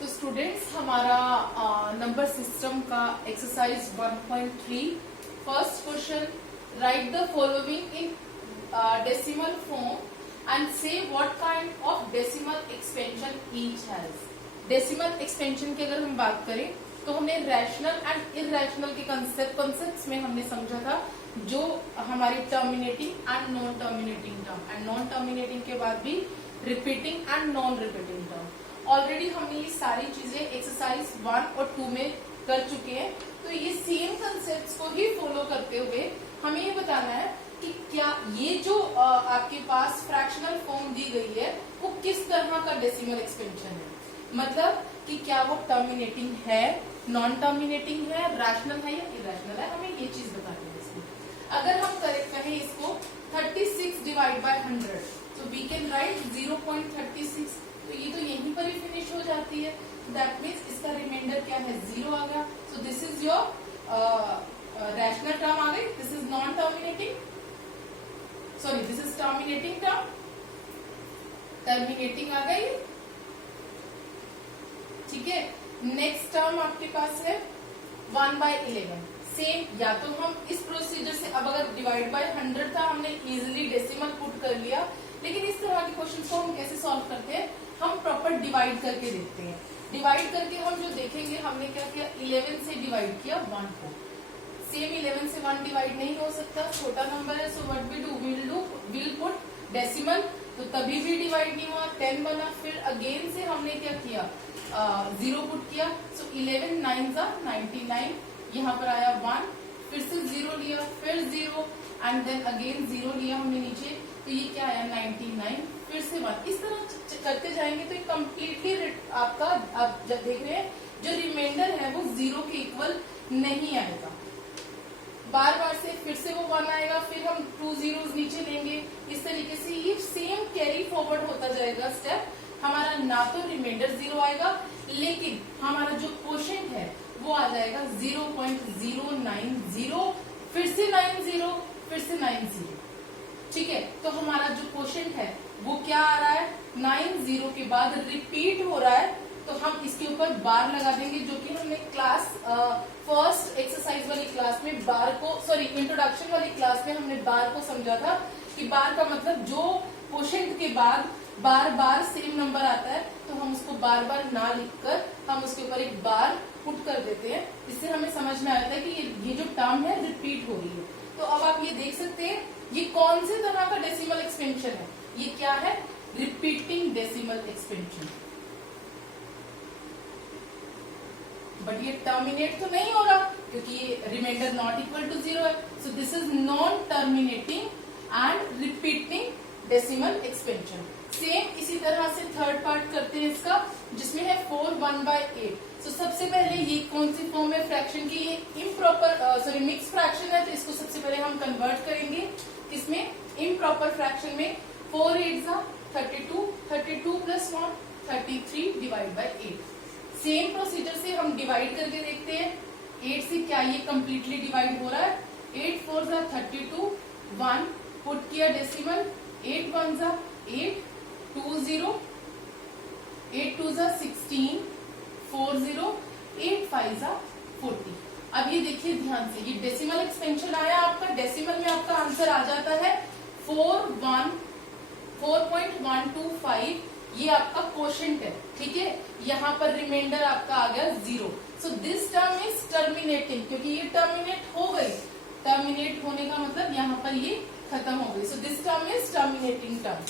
तो स्टूडेंट्स हमारा number system का exercise 1.3 first question, write the following in decimal form and say what kind of decimal expansion each has. Decimal expansion की अगर हम बात करें तो हमने रैशनल एंड इरैशनल के कॉन्सेप्ट्स में हमने समझा था, जो हमारी terminating and non terminating term and non terminating के बाद भी repeating and non repeating term. Already हमने ये सारी चीजें एक्सरसाइज 1 और 2 में कर चुके हैं, तो ये सेम कंसेप्ट्स को ही फॉलो करते हुए हमें ये बताना है कि क्या ये जो आपके पास फ्रैक्शनल फॉर्म दी गई है वो किस तरह का डेसिमल एक्सपेंशन है, मतलब कि क्या वो टर्मिनेटिंग है, नॉन टर्मिनेटिंग है, रैशनल है या इरैशनल है, हमें ये चीज बतानी है इसमें। अगर हम कहें इसको 36 डिवाइड बाय 100, तो वी कैन राइट 0.36, तो ये तो यहीं पर ही फिनिश हो जाती है। दैट मीन्स इसका रिमाइंडर क्या है, 0 आ गया। So this is your rational term आ गई, this is non terminating, sorry this is terminating term, terminating आ गई, ठीक है। नेक्स्ट टर्म आपके पास है 1/11। सेम, या तो हम इस प्रोसीजर से, अब अगर डिवाइड बाय 100 था हमने इजिली डेसिमल पुट कर लिया, लेकिन इस तरह के क्वेश्चन को हम कैसे सॉल्व करते हैं, हम प्रॉपर डिवाइड करके देखते हैं। डिवाइड करके हम जो देखेंगे, हमने क्या किया, 11 से डिवाइड किया 1 को। सेम 11 से 1 डिवाइड नहीं हो सकता, छोटा नंबर है, so what we do, will put decimal, तो तभी भी डिवाइड नहीं हुआ, 10 बना। फिर अगेन से हमने क्या किया, 0 पुट किया, सो 11 9 99, यहाँ पर आया 1, फिर से 0 लिया, फिर 0 एंड देन अगेन 0 लिया हमने नीचे, तो ये क्या आया 99, फिर से 1। इस तरह करते जाएंगे तो ये कम्प्लीटली आपका, आप जब देख रहे हैं जो रिमाइंडर है वो 0 के इक्वल नहीं आएगा। बार बार से फिर से वो 1 आएगा, फिर हम 2 zeros नीचे लेंगे, इस तरीके से ये सेम कैरी फॉरवर्ड होता जाएगा स्टेप। हमारा ना तो रिमाइंडर 0 आएगा, लेकिन हमारा जो क्वोशिएंट है वो आ जाएगा 0.090, फिर से 90, फिर से 90, ठीक है। तो हमारा जो क्वोशिएंट है वो क्या आ रहा है, 90 के बाद रिपीट हो रहा है, तो हम इसके ऊपर बार लगा देंगे, जो कि हमने क्लास फर्स्ट एक्सरसाइज वाली क्लास में बार को, सॉरी इंट्रोडक्शन वाली क्लास में हमने बार को समझा था कि बार का मतलब जो क्वोशिएंट के बाद बार बार सेम नंबर आता है, तो हम उसको बार बार ना लिखकर हम उसके ऊपर एक बार पुट कर देते हैं। इससे हमें समझ में आता है कि ये जो टर्म है रिपीट हो रही है। तो अब आप ये देख सकते हैं ये कौन से तरह का डेसिमल एक्सपेंशन है, ये क्या है, रिपीटिंग डेसिमल एक्सपेंशन। बट ये टर्मिनेट तो नहीं हो रहा क्योंकि ये रिमाइंडर नॉट इक्वल टू 0 है, सो this is non terminating and repeating decimal expansion. Same इसी तरह से थर्ड पार्ट करते हैं इसका, जिसमें है 4 1/8। तो सबसे पहले ये कौन सी फॉर्म है फ्रैक्शन की, ये इम्प्रॉपर सॉरी मिक्स फ्रैक्शन है, तो इसको सबसे पहले हम कन्वर्ट करेंगे इसमें इम्प्रॉपर फ्रैक्शन में। 4 8 32, 32 + 1 33 डिवाइड बाय 8। सेम प्रोसीजर से हम डिवाइड करके देखते हैं, 8 से क्या ये कम्प्लीटली डिवाइड हो रहा है, 8 4 32, 1 पुट किया डेसिमल, 8 1 8, 2 0, 8 2 16, 4 0, 8 5 40। अब ये देखिए ध्यान से, ये डेसिमल एक्सपेंशन आया आपका, डेसिमल में आपका आंसर आ जाता है 4.125, ये आपका क्वोशिएंट है, ठीक है। यहाँ पर रिमाइंडर आपका आ गया 0, so this term is terminating, क्योंकि ये टर्मिनेट हो गई, टर्मिनेट होने का मतलब यहाँ पर ये खत्म हो गई, so this term is terminating term.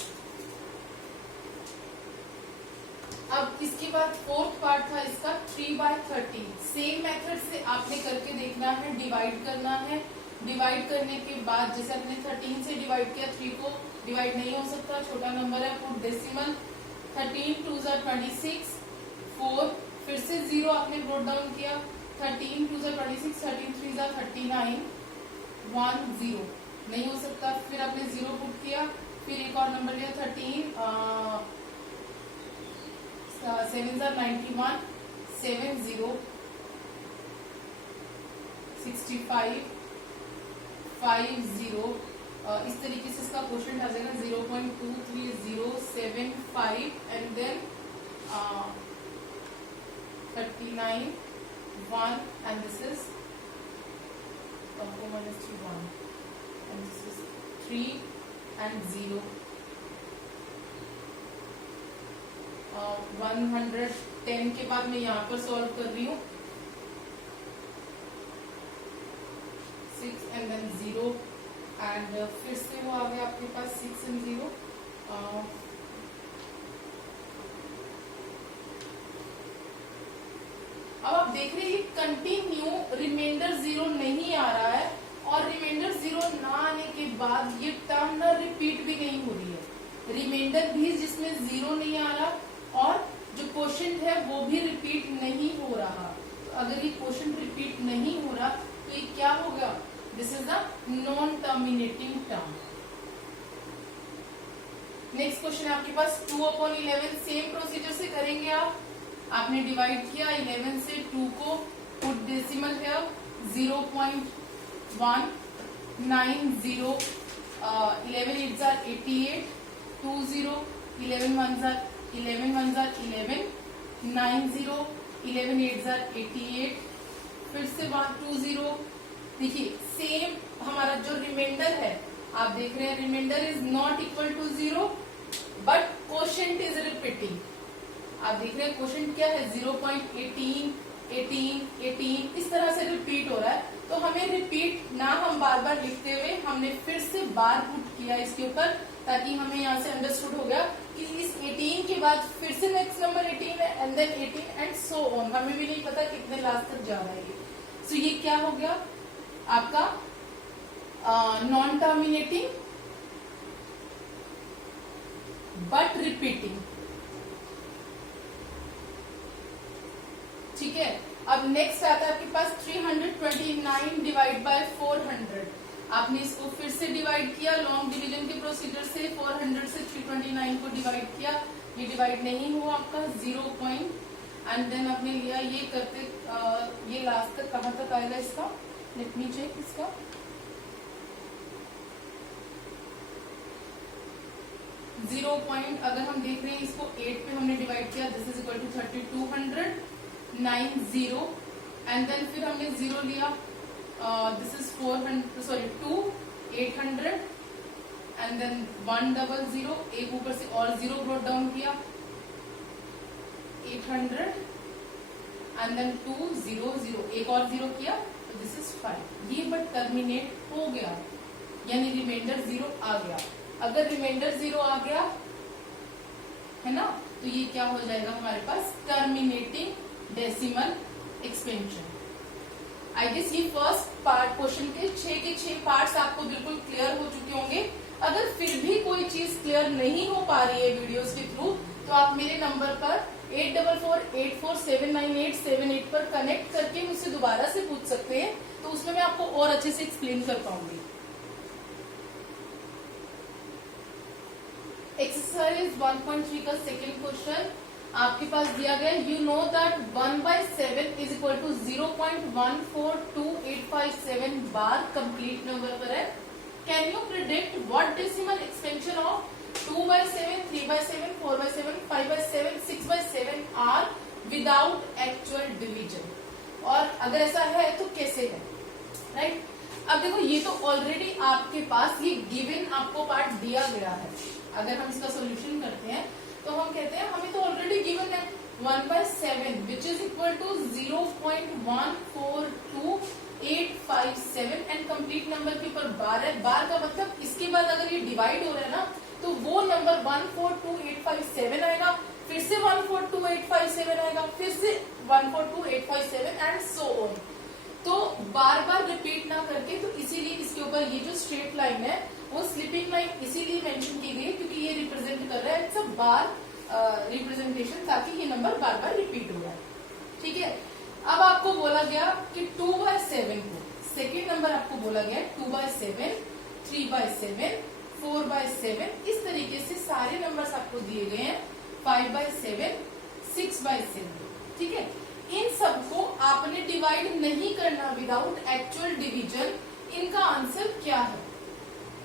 अब इसके बाद फोर्थ पार्ट था इसका 3/13। सेम मेथड से आपने करके देखना है, डिवाइड करना है। डिवाइड करने के बाद जैसे आपने 13 से डिवाइड किया, 3 को डिवाइड नहीं हो सकता, छोटा नंबर है, पुट डेसिमल, 13 2 26, 4, फिर से 0 आपने ब्रोट डाउन किया, 13 2 26, 13 3 39, 1 0 नहीं हो सकता, फिर आपने 0 पुट किया, फिर एक और नंबर लिया 13 7 91, 7 0 65, 5 0, इस तरीके से इसका क्वोशिएंट आ जाएगा 0.2307 5 and then 39 1 and this is 4 minus 3 1 and this is 3 and 0. 110 के बाद मैं यहाँ पर सॉल्व कर रही हूँ 6 and then 0 and फिर से वो आ गया आपके पास 6 and 0. अब आप देख रहे हैं कंटिन्यू रिमाइंडर 0 नहीं आ रहा है और रिमाइंडर 0 ना आने के बाद ये टर्म ना रिपीट भी नहीं हो रही है. रिमाइंडर भी जिसमें 0 नहीं आ रहा और जो क्वोशंट है वो भी रिपीट नहीं हो रहा. तो अगर ये क्वोशंट रिपीट नहीं हो रहा तो ये क्या होगा? This is the non terminating term. Next question है आपके पास 2/11. सेम प्रोसीजर से करेंगे आप. आपने डिवाइड किया 11 से 2 को, पुट डेसिमल है 0.190. 11 8s are 88, 20, 11 1s are 11 1s are 11, 90, 11 8s are 88. फिर से 120. देखिए सेम हमारा जो रिमाइंडर है आप देख रहे हैं remainder is not equal to 0 but quotient is repeating. आप देख रहे हैं क्वोशंट क्या है 0.18 18 18 इस तरह से रिपीट हो रहा है. तो हमें रिपीट ना हम बार बार लिखते हुए हमने फिर से बार पुट किया इसके ऊपर ताकि हमें यहाँ से अंडरस्टूड हो गया कि इस 18 के बाद फिर से नेक्स्ट नंबर 18 है and then 18 and so on. हमें भी नहीं पता कितने लास्ट तक जा रहा है ये. सो ये क्या हो गया आपका नॉन टर्मिनेटिंग बट रिपीटिंग. ठीक है. अब नेक्स्ट आता है आपके पास 329 डिवाइड बाय 400. आपने इसको फिर से डिवाइड किया लॉन्ग डिवीजन के प्रोसीजर से. 400 से 329 को डिवाइड किया. ये डिवाइड नहीं हुआ आपका 0 पॉइंट एंड देन आपने लिया ये करते ये लास्ट तक कहां तक आएगा इसका. लेट मी चेक इसका. जीरो पॉइंट अगर हम देख रहे हैं इसको 8 पे हमने डिवाइड किया. This is equal to 3200 90 and then फिर हमने 0 लिया. This is 2 800 and then 100. एक ऊपर से और 0 ब्रॉट डाउन किया 800 एंड देन 200 एक और 0 किया तो दिस इज 5. ये बट टर्मिनेट हो गया यानी रिमाइंडर 0 आ गया. अगर रिमाइंडर 0 आ गया है ना तो ये क्या हो जाएगा हमारे पास terminating decimal expansion. I guess ये फर्स्ट पार्ट क्वेश्चन के 6 पार्ट्स आपको बिल्कुल क्लियर हो चुके होंगे. अगर फिर भी कोई चीज क्लियर नहीं हो पा रही है वीडियोस के थ्रू तो आप मेरे नंबर पर 8448479878 पर कनेक्ट करके मुझसे दोबारा से पूछ सकते हैं. तो उसमें मैं आपको और अच्छे से एक्सप्लेन कर पाऊंगी. एक्सरसाइज 1.3 का सेकेंड क्वेश्चन आपके पास दिया गया. You know that 1/7 is equal to 0.142857 bar complete number पर है. Can you predict what decimal expansion of 2/7 3/7 4/7 5/7 6/7 are without actual division. और अगर ऐसा है तो कैसे है. राइट. अब देखो ये तो ऑलरेडी आपके पास ये गिवन आपको पार्ट दिया गया है. अगर हम इसका सोल्यूशन करते हैं तो हम कहते हैं हमें तो ऑलरेडी गिवन है 1/7 which is equal to 0.142857 and complete number के ऊपर बार है. बार का मतलब इसके बाद अगर ये डिवाइड हो रहा है ना तो वो नंबर 142,857 आएगा, फिर से 142,857 आएगा, फिर से 142,857 एंड सो ऑन. तो बार बार रिपीट ना करके तो इसीलिए इसके ऊपर ये जो स्ट्रेट लाइन है वो स्लिपिंग लाइन इसीलिए मेंशन की गई है क्योंकि ये रिप्रेजेंट कर रहा है इट्स अ बार रिप्रेजेंटेशन ताकि ये नंबर बार बार रिपीट हो जाए. ठीक है. अब आपको बोला गया कि 2/7 को सेकेंड नंबर आपको बोला गया 2/7 3/7 4/7 इस तरीके से सारे नंबर्स आपको दिए गए हैं 5/7 6/7. ठीक है. इन सबको आपने डिवाइड नहीं करना विदाउट एक्चुअल डिवीजन. इनका आंसर क्या है.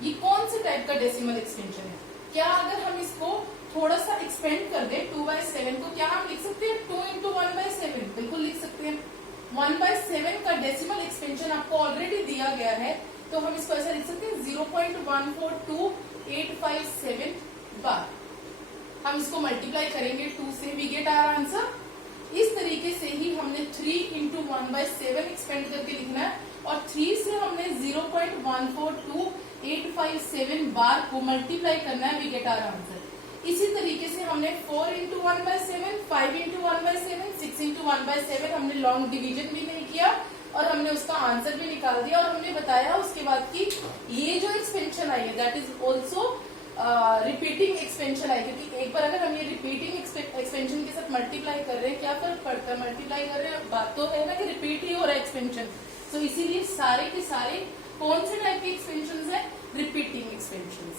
ये कौन से टाइप का डेसिमल एक्सपेंशन है. क्या अगर हम इसको थोड़ा सा एक्सपेंड कर दे 2/7 को क्या हम लिख सकते हैं 2 into 1/7 बिल्कुल लिख 1/7 का डेसिमल एक्सपेंशन आपको ऑलरेडी दिया गया है, तो हम इसको ऐसा लिख सकते हैं 0.142857 बार। हम इसको मल्टीप्लाई करेंगे 2 से, वी गेट आवर आंसर। इस तरीके से ही हमने 3 इंटू 1/7 एक्सपेंड करके लिखना है, और 3 से हमने 0.142857 बार को मल्टीप्लाई करना है, वी गेट आवर आंसर। इसी तरीके से हमने 4 इंटू 1/7, 5 इंटू 1/7, 6 इंटू 1/7 हमने लॉन्ग डिवीजन भी नहीं किया और हमने उसका आंसर भी निकाल दिया, और हमने बताया उसके बाद कि ये जो एक्सपेंशन आई है that is also repeating expansion आई, क्योंकि एक बार अगर हम ये रिपीटिंग एक्सपेंशन के साथ मल्टीप्लाई कर रहे हैं, क्या फर्क पड़ता है, मल्टीप्लाई कर रहे हैं, बात तो है ना कि रिपीट ही हो रहा है एक्सपेंशन। तो इसीलिए सारे के सारे कौन से टाइप के एक्सपेंशन है, रिपीटिंग एक्सपेंशन।